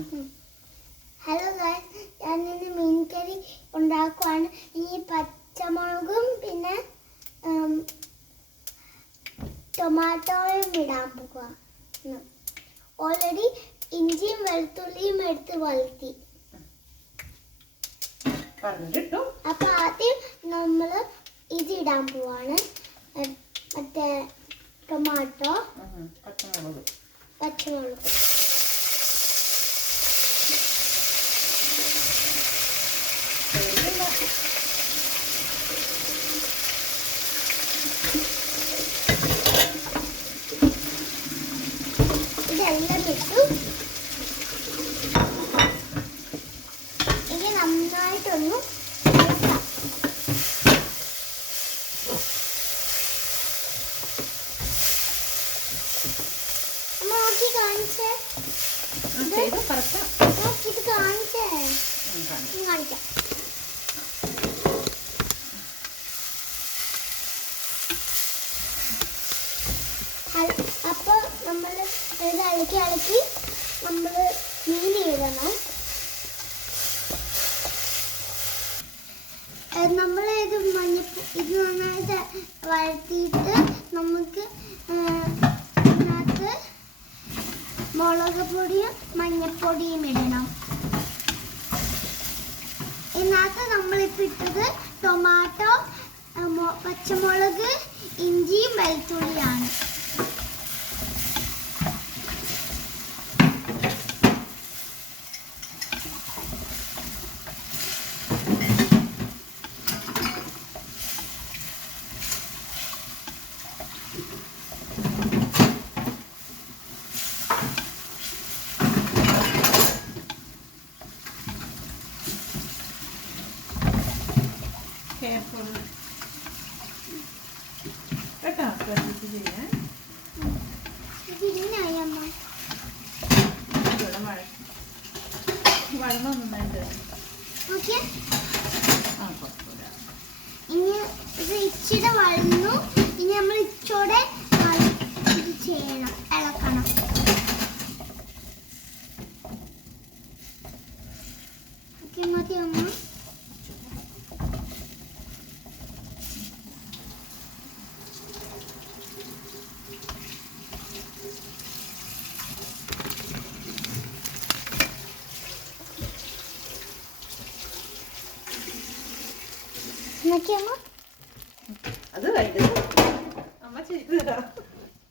Hello guys ഞാൻ ഇന്ന് മീൻകറി ഉണ്ടാക്കുവാണ്. ഈ പച്ചമുളകും പിന്നെ ടൊമാറ്റോയും ഇടാൻ പോകുക ഓൾറെഡി ഇഞ്ചിയും വെളുത്തുള്ളിയും എടുത്ത് വളർത്തി അപ്പൊ ആദ്യം നമ്മൾ ഇത് ഇടാൻ പോവാണ്. മറ്റേ ടൊമാറ്റോ പച്ചമുളക്. പച്ചമുളക് പേടിക്കണ്ട. ഇതെല്ലാം ഇട്ടു ഇനി നന്നായിട്ടൊന്ന് ഇളക്കാം. അമ്മ നോക്കി കാണിച്ചേ കറക്റ്റാ ഇത് കാണിച്ചു. കാണിക്കാം ഹൽ- അപ്പൊ നമ്മൾ ഇത് ഇളക്കി ഇളക്കി നമ്മൾ മീൻ ഇടണം നമ്മൾ ഇത് മഞ്ഞ ഇത് നന്നായിട്ട് വഴറ്റിയിട്ട് നമുക്ക് ഏഹ്, ഇതിനകത്ത് മുളക് പൊടിയും മഞ്ഞപ്പൊടിയും ഇടണം ഇട്ടത് ടൊമാറ്റോ പച്ചമുളക് ഇഞ്ചിയും വെളുത്തുള്ളിയാണ്. Careful. കേട്ടോ ശ്രദ്ധിച്ച് ചെയ്യാൻ ഇവിടെ മഴ വഴന്നൊന്നുണ്ട് നോക്കിയേ ആ കുഴപ്പമില്ല ഇനി ഇത് ഇച്ചിരി വഴന്നു ഇനി നമ്മൾ ഇച്ചോടെ ചെയ്യണം ഇളക്കണം ഓക്കെ മതി അമ്മ നോക്കി അമ്മ അത് കഴിഞ്ഞു അമ്മ ചെയ്തു തരാം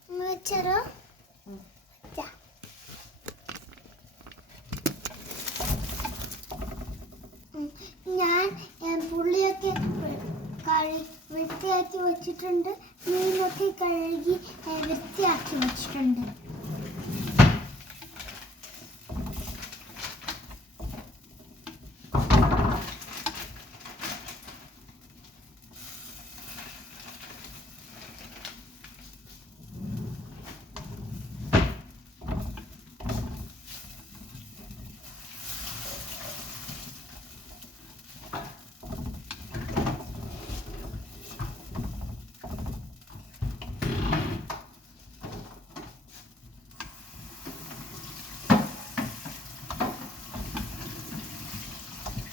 അമ്മ വെച്ചോ ഉം. ഞാൻ ഏ, പുള്ളിയൊക്കെ വൃ- കഴി വൃത്തിയാക്കി വെച്ചിട്ടുണ്ട്. മീനൊക്കെ കഴുകി വൃത്തിയാക്കി വെച്ചിട്ടുണ്ട്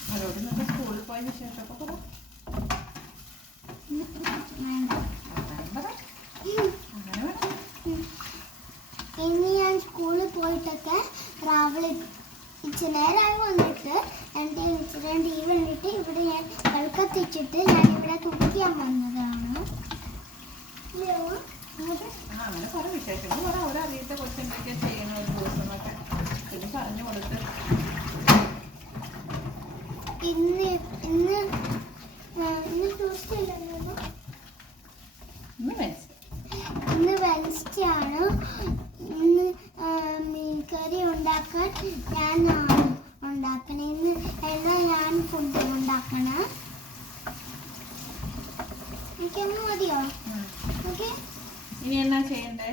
അവരോട് നിങ്ങൾ സ്കൂളിൽ പോയതിന് ശേഷം ഒക്കെ പറ. വേണ്ട. വർത്താനം പറ. അങ്ങനെ പറ. ഇനി ഞാൻ സ്കൂളിൽ പോയിട്ടൊക്കെ രാവിലെ ഇച്ചിരി നേരമായി വന്നിട്ട് എന്റെ ഇച്ചിരി ടീ വേണ്ടിയിട്ട് ഇവിടെ ഞാൻ വിളക്കത്തിച്ചിട്ട് ഞാൻ ഇവിടെ കുടിക്കാൻ വന്നതാണ് ഇല്ലേ അമ്മ? ഇങ്ങോട്ട്. ആ, അങ്ങനെ പറ വിശേഷങ്ങൾ. പറ ഓരോ അറിയത്തെ കൊച്ചു എന്തൊക്കെ ചെയ്യുന്ന ഒരു ദിവസം എന്നൊക്കെ പിന്നെ പറഞ്ഞു കൊടുത്ത്. ഇന്ന് ഇന്ന് ഇന്ന് ട്യൂസ്ഡേ? ഇന്ന് മനസ്സിൽ ഇന്ന് വെൻസ്ഡേ ആണ്. ഇന്ന് മീൻകറി ഉണ്ടാക്കാൻ ഞാൻ ഉണ്ടാക്കണേ. ഇന്ന് ഞാൻ ഫുഡ് ഉണ്ടാക്കണം? എനിക്കൊന്നും മതിയോ? ഇനി എന്നാ ചെയ്യണ്ടേ?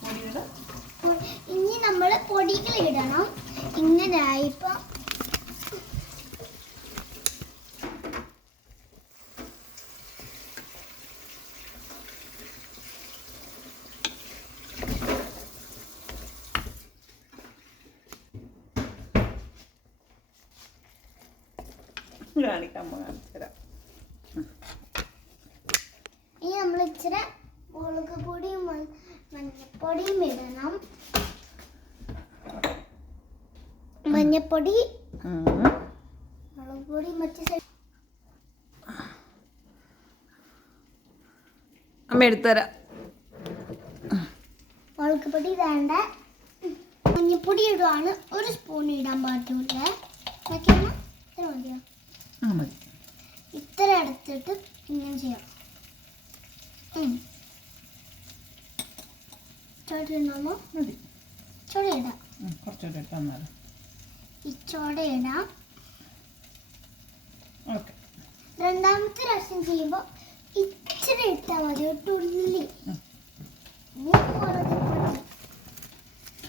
പൊടികൾ ഇനി നമ്മൾ പൊടികൾ ഇടണം. ഇങ്ങനെ ആയിപ്പോ കാണിക്കാം അമ്മ കാണിച്ചു തരാം ഇനി നമ്മൾ ഇച്ചിരി മുളക് പൊടിയും മ- മഞ്ഞപ്പൊടിയും ഇടണം. മഞ്ഞപ്പൊടി. മുളകുപൊടി മുളക് പൊടി മറ്റേ അമ്മ എടുത്തരാ മുളക് പൊടി വേണ്ട. മഞ്ഞപ്പൊടി ഇടുവാണ്. ഒരു സ്പൂൺ ഇടാൻ പാടില്ല. ഇത്ര മതിയോ? ഇത്ര എടുത്തിട്ട് ഇങ്ങനെ ചെയ്യാം. ഉം. ചോട ഇടണോ മതി. ചോട ഇടാം ഉം, കുറച്ചുകൂടെ ഇട്ട് തന്നാലും ഈ ചോട ഓക്കെ. രണ്ടാമത്തെ പ്രാവശ്യം ചെയ്യുമ്പോൾ ഇച്ചിരി ഇട്ടാൽ മതി ഒരു തുള്ളി.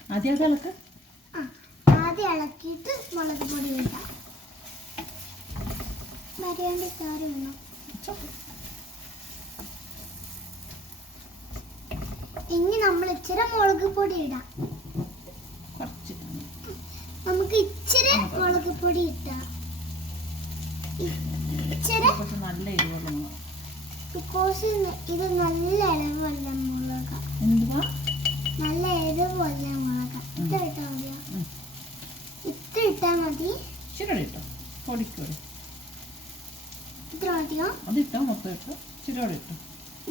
ആദ്യം ഇളക്ക്. ആ ആദ്യം ഇളക്കിയിട്ട് മുളക് പൊടി ഇടാം. മര്യാദ കാര്യം വേണം ഇനി നമ്മൾ ഇച്ചിരി മുളക് പൊടി ഇടാം. നമുക്ക് ഇച്ചിരി മുളക് പൊടി ഇട്ടാം. ഇച്ചിരി നല്ല. ബിക്കോസ് ഇത് നല്ല ഇളവല്ല മുളക്? എന്തുവാ നല്ല എരിവല്ല മുളക ഇത്ര ഇട്ടാൽ മതിയോ ഉം. ഇത്ര ഇട്ടാൽ മതി ഇച്ചിരി ഇട്ടോ പൊടിക്കൂടെ ഇത്ര മതിയോ അത് ഇട്ടോ മൊത്തം ഇട്ടോ ഇച്ചിരി കൂടെ ഇട്ടോ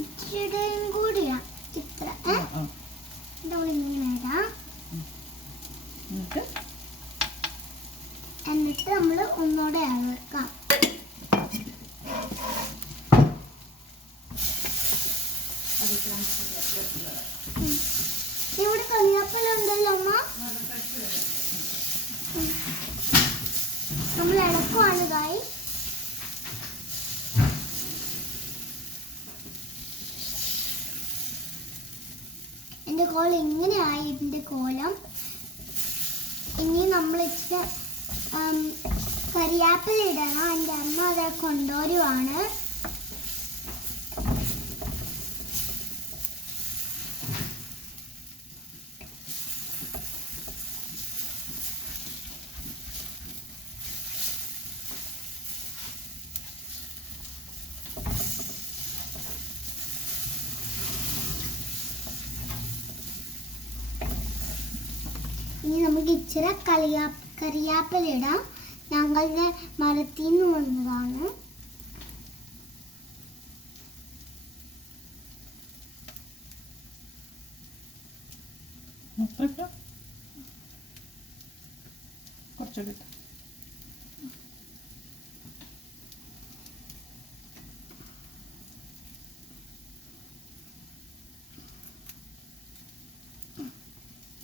ഇച്ചിരിയും കൂടി ഇടാം ഇത്ര ആ, ഏ ആ. നമ്മൾ ഇങ്ങനെ ഇടാം എന്നിട്ട് നമ്മൾ ഒന്നുകൂടെ ഇളക്കാം. ഇവിടെ കളിയാപ്പല ഉണ്ടല്ലോ അമ്മ. നമ്മൾ ഇളക്കുവാണ് ഇതായി. എന്റെ കോലം ഇങ്ങനെയായി ഇതിന്റെ കോലം. ഇനി നമ്മൾ ഇച്ചിരി കറിയാപ്പിൽ ഇടണം. എന്റെ അമ്മ അത് കൊണ്ടുവരുവാണ് ഇനി നമുക്ക് ഇച്ചിരി കളിയാ കറിയാപ്പില ഇടാം ഞങ്ങളുടെ മരത്തിൽ നിന്ന് വന്നതാണ് ഇട്ടോ.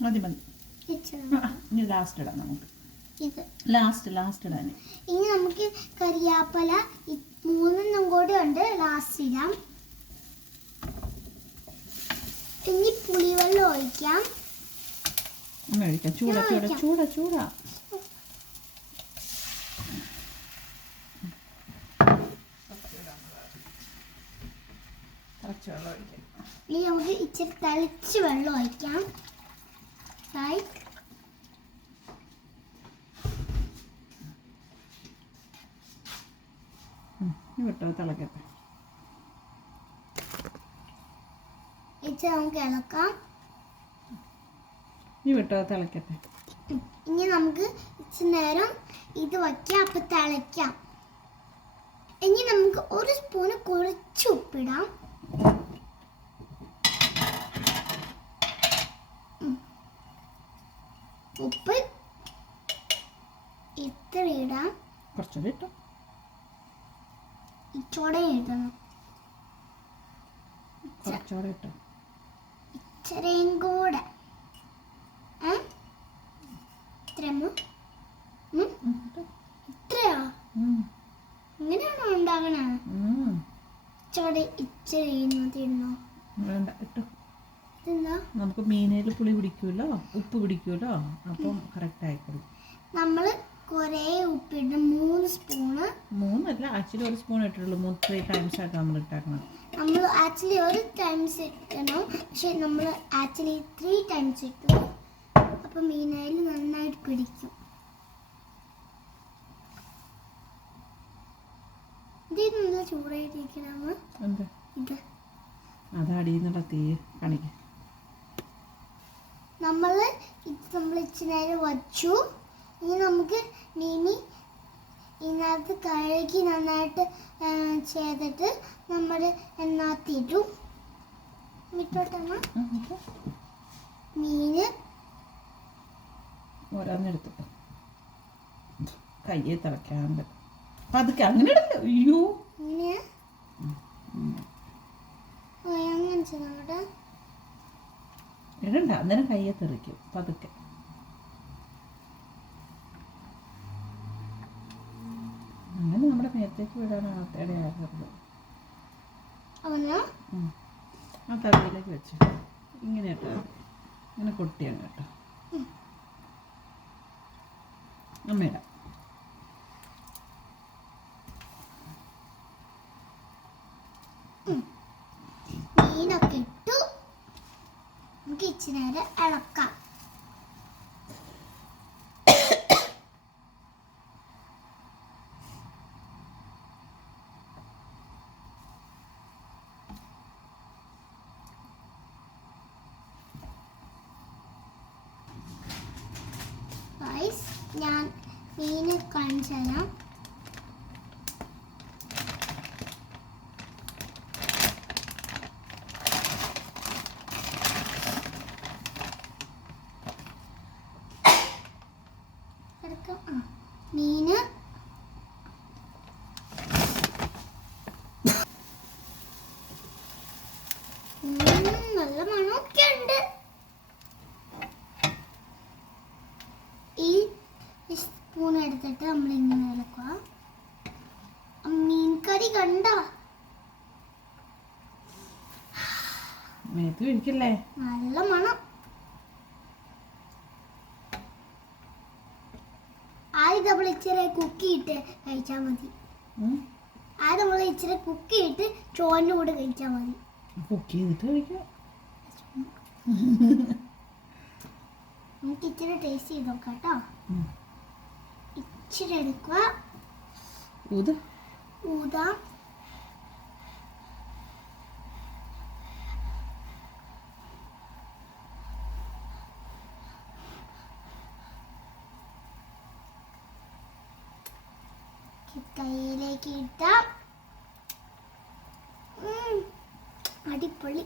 മതി മതി. ലാസ്റ്റ് ഇടാം നമുക്ക്. ലാസ്റ്റ് ലാസ്റ്റ് ഇടാൻ ഇനി. നമുക്ക് കറിയാപ്പല മൂന്നെണ്ണം കൂടി ഉണ്ട്. ലാസ്റ്റ് ഇടാം. ഇനി പുളിവെള്ളം ഒഴിക്കാം. ഒന്ന് ചൂട ചൂട. ചൂട ചൂട. ഇനി നമുക്ക് ഇച്ചിരി തളിച്ച് വെള്ളം ഒഴിക്കാം. ഹായ് ഉം, ഇനി വിട്ടോ തിളക്കട്ടെ. നമുക്ക് ഇളക്കാം. ഇനി വിട്ടോ തിളക്കട്ടെ. ഇനി നമുക്ക് ഇച്ചിരി നേരം ഇത് വയ്ക്കാം അപ്പം തിളയ്ക്കാം. ഇനി നമുക്ക് ഒരു സ്പൂണ് കുറച്ച് ഉപ്പിടാം. ഉപ്പ് ഇത്ര ഇടാം. കുറച്ചുകൂടി ഇട്ടോ. ഇച്ചോടെ എഴുതണം. കുറച്ചുകൂടെ ഇട്ടോ? ഇച്ചിരിയും കൂടെ. ഇത്രയോ? ഇങ്ങനെയാണോ ഉണ്ടാകണേ ഉം. ചോടെ ഇച്ചിരി വേണ്ട ഇട്ടോ. നമുക്ക് മീനയിൽ പുളി പിടിക്കുമല്ലോ ഉപ്പ് പിടിക്കുമല്ലോ അപ്പം കറക്റ്റ് ആയിക്കോളും. നമ്മൾ കുറേ ഉപ്പിട്ട് മൂന്ന് സ്പൂണ് മൂന്നല്ല ആക്ച്വലി ഒരു സ്പൂൺ ഇട്ടുള്ളൂ മൂന്ന് ത്രീ ടൈംസ് ആക്കാം നമ്മൾ ഇട്ടാക്കണം നമ്മൾ ആക്ച്വലി ഒരു ടൈംസ് ഇട്ടണം പക്ഷെ നമ്മൾ ആക്ച്വലി ത്രീ ടൈംസ് ഇട്ടു. അപ്പം മീനയിൽ നന്നായിട്ട് പിടിക്കും. ഇത് നല്ല ചൂടായിട്ടിരിക്കണം ഇത്. അത് അടിയുന്നുള്ള തീ കാണിക്കും. നമ്മൾ ഇത് നമ്മൾ ഇച്ചിരി നേരം വച്ചു. ഇനി നമുക്ക് മീനി ഇതിനകത്ത് കഴുകി നന്നായിട്ട് ചെയ്തിട്ട് നമ്മൾ എണ്ണാത്തിയിട്ടു വിട്ടോട്ടമ്മ മീന്. ഓരോന്നെടുത്തിട്ട് കയ്യെ തിളയ്ക്കാണ്ട്. പതുക്കെ അങ്ങനെ ഇടല്ലേ? അയ്യോ. ഇടണ്ട. അന്നേരം കയ്യെ തെറിക്കും. പതുക്കെ മേത്തേക്ക് വിടാനാണ് അത്തയുടെ ആഗ്രഹം. ആ തവിയിലേക്ക് വെച്ച്. ഇങ്ങനെ കേട്ടോ. ഇങ്ങനെ കൊട്ടിയാണ് കേട്ടോ. അമ്മയുടെ മീനൊക്കെ ഇട്ടു നമുക്ക് ഇച്ചിരി നേരം ഇളക്കാം Guys, ഞാൻ മീന് കാണിച്ചു എടുക്കാം ആ മീന് ഉം, നല്ല മണമൊക്കെ ഉണ്ട് ഈ സ്പൂൺ എടുത്തിട്ട് നമ്മൾ ഇങ്ങനെ ഇളക്കുക ആ മീൻ കറി കണ്ട നല്ല മണം. ആദ്യം നമ്മൾ ഇച്ചിരി കുക്കിയിട്ട് കഴിച്ചാൽ മതി. ആദ്യം നമ്മൾ ഇച്ചിരി കുക്കിയിട്ട് ചോറിന്റെ കൂടെ കഴിച്ചാൽ മതി. കുക്ക് ചെയ്തിട്ട് കഴിക്കാം. നമുക്ക് ഇച്ചിരി ടേസ്റ്റ് ചെയ്ത് നോക്കാം കേട്ടോ. ഇച്ചിരി എടുക്കുക ഊത് ഊതാം കയ്യിലേക്ക് ഇട്ടാം അടിപൊളി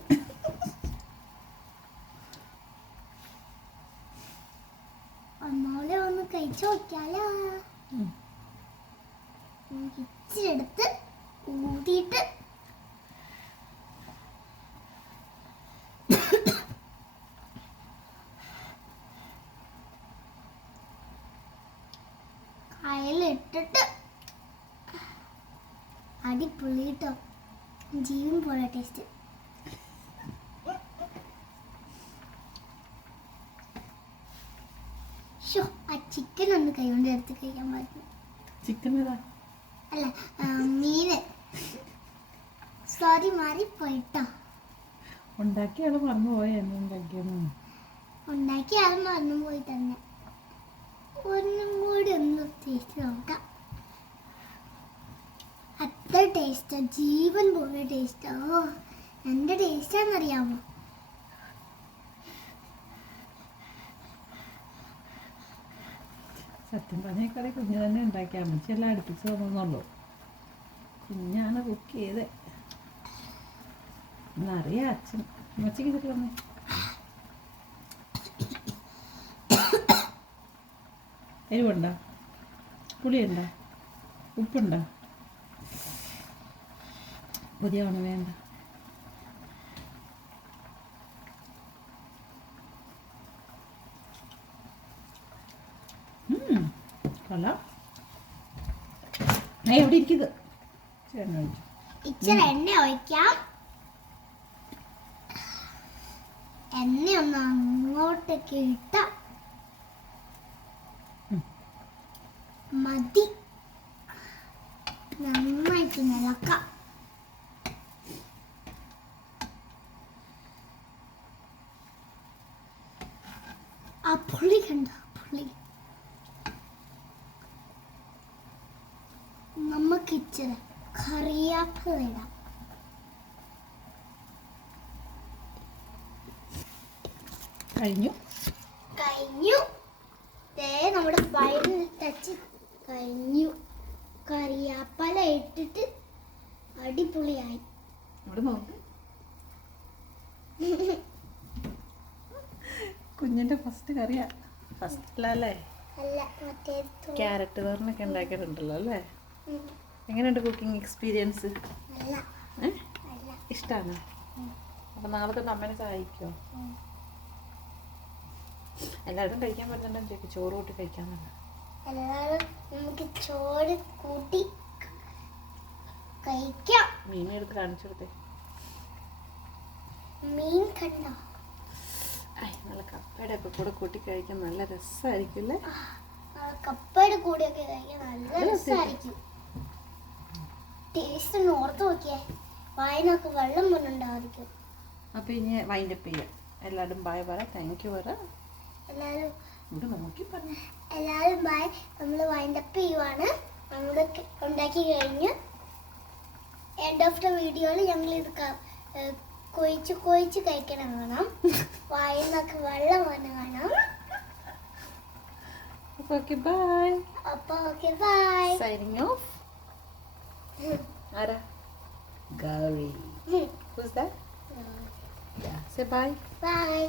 ഒന്നോലെ ഒന്ന് കഴിച്ചു നോക്കിയാലോ എടുത്ത് കയ്യിലിട്ടിട്ട് അടിപൊളി ജീവൻ പോലെ ടേസ്റ്റ് ഷോ ആ ചിക്കൻ ഒന്ന് കൈകൊണ്ട് എടുത്ത് ചിക്കൻ ഏതാ? അല്ല മീൻ. മീന് സോറി മാറിപ്പോയിട്ടോ. ഉണ്ടാക്കിയ ആൾ മറന്നു ഉണ്ടാക്കിയെന്ന്? ഉണ്ടാക്കി ആൾ മറന്നു പോയി തന്നെ. ഒന്നും കൂടി ഒന്ന് ടേസ്റ്റ് നോക്കാം. അത്ര ടേസ്റ്റാ ജീവൻ പോലെ ടേസ്റ്റാ ഓ എന്റെ ടേസ്റ്റാന്നറിയാമോ സത്യം പറഞ്ഞേക്കാളെ കുഞ്ഞ് തന്നെ ഉണ്ടാക്കിയ അമ്മച്ചെല്ലാം അടുപ്പിച്ച് തന്നുള്ളൂ കുഞ്ഞാണ് കുക്ക് ചെയ്ത് എന്നറിയാം അച്ഛൻ. അമ്മച്ചിക്ക് ഇതിട്ട് വന്നേ? എരിവുണ്ടോ? പുളിയുണ്ടോ? ഉപ്പുണ്ടോ? പുതിയവണ് വേണ്ട. ഞാൻ എവിടെ ഇരിക്കുന്നത് ഇച്ചിരി എണ്ണ ഒഴിക്കാം. എണ്ണ ഒന്ന് അങ്ങോട്ടേക്ക് ഇട്ടാം. മതി. നന്നായിട്ട് നിളക്കാം ആ പുള്ളി കണ്ട പുളി നമുക്ക് ഇച്ചിരി കറിയാപ്പില ഇടാം കഴിഞ്ഞു? കഴിഞ്ഞു. ദേ നമ്മുടെ ഫൈനൽ ടച്ച് കഴിഞ്ഞു. കറിയാപ്പല ഇട്ടിട്ട് അടിപൊളിയായി. കുഞ്ഞിന്റെ ഫസ്റ്റ് കറിയാ. ഫസ്റ്റ് അല്ലേ അല്ല മറ്റേ ക്യാരറ്റ് തോരനൊക്കെ ഉണ്ടാക്കിയിട്ടുണ്ടല്ലോ അല്ലേ? എങ്ങനെയുണ്ട് കുക്കിംഗ് എക്സ്പീരിയൻസ് ഇഷ്ടമാണ്. അപ്പം നാളെ തൊട്ട് അമ്മേനെ സഹായിക്കുമോ ഉം. എല്ലാവരും കഴിക്കാൻ പറ്റുന്നുണ്ടോ ചോദിക്കും. ചോറ് കൂട്ടി കഴിക്കാമെന്നല്ല എല്ലാവരും നമുക്ക് ചോറ് കൂട്ടി കഴിക്കാം. മീൻ എടുത്ത് കാണിച്ചു കൊടുത്തേ. മീൻ കണ്ടോ? നല്ല കപ്പയുടെ ഒക്കെ കൂടെ കൂട്ടി കഴിക്കാൻ നല്ല രസമായിരിക്കും അല്ലേ? കപ്പയുടെ കൂടെയൊക്കെ കഴിക്കാൻ നല്ല രസമായിരിക്കും ടേസ്റ്റ് ഒന്ന് ഓർത്ത് നോക്കിയേ. വായനൊക്കെ വെള്ളം മുന്നുണ്ടായിരിക്കും അപ്പോൾ ഇനി വൈൻഡപ്പ് ചെയ്യാം. എല്ലാവരും ബായ് പറ. താങ്ക് യു പറ. എല്ലാവരും ഇവിടെ നോക്കി പറഞ്ഞു എല്ലാവരും ബൈ നമ്മൾ വൈൻഡപ്പ് ചെയ്യുവാണ്. നമ്മൾ ഉണ്ടാക്കി കഴിഞ്ഞ് എൻഡ് ഓഫ് ദ വീഡിയോയിൽ ഞങ്ങൾ ഇത് കൊയിച്ച് കൊയിച്ച് കഴിക്കണം കാണാം. വായിന്നൊക്കെ വെള്ളം വന്ന് കാണാം. ബൈ അപ്പോൾ okay bye signing off ആരാ Gauri who's that Yeah. Say bye. Bye